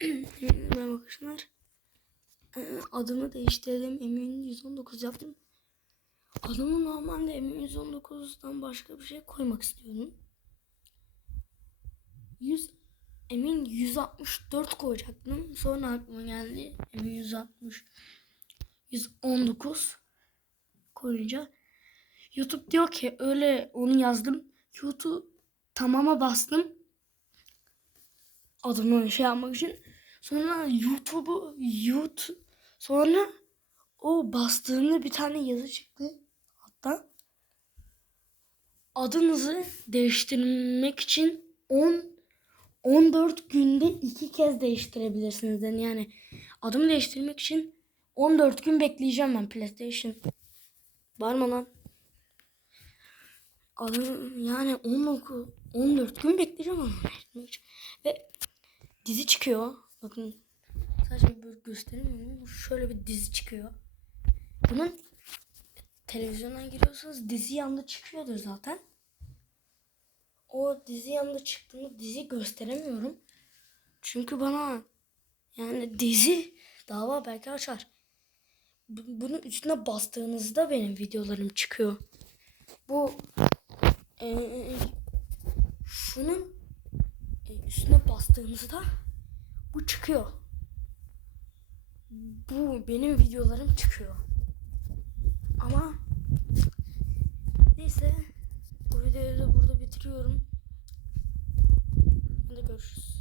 Merhaba arkadaşlar. Ee, Adımı değiştirdim. Emin 119 yaptım. Adımı normalde Emin 119'dan başka bir şey koymak istiyordum. 100 Emin 164 koyacaktım. Sonra aklıma geldi. Emin 160 119 koyunca YouTube diyor ki öyle onu yazdım. YouTube tamama bastım adımı şey yapmak için. Sonra YouTube'u YouTube sonra o bastığımda bir tane yazı çıktı. Hatta adınızı değiştirmek için 10 14 günde iki kez değiştirebilirsiniz. Yani, yani adımı değiştirmek için 14 gün bekleyeceğim ben PlayStation. Var mı lan? Adım yani 19 14 gün bekleyeceğim için. Ve dizi çıkıyor. Bakın sadece böyle gösteremiyorum şöyle bir dizi çıkıyor. Bunun televizyona giriyorsanız dizi yanında çıkıyordur zaten. O dizi yanında çıktığında dizi gösteremiyorum. Çünkü bana yani dizi dava belki açar. Bu- Bunun üstüne bastığınızda benim videolarım çıkıyor. Bu eee, şunun e, üstüne bastığınızda bu çıkıyor. Bu benim videolarım çıkıyor. Ama neyse bu videoyu da burada bitiriyorum. Hadi görüşürüz.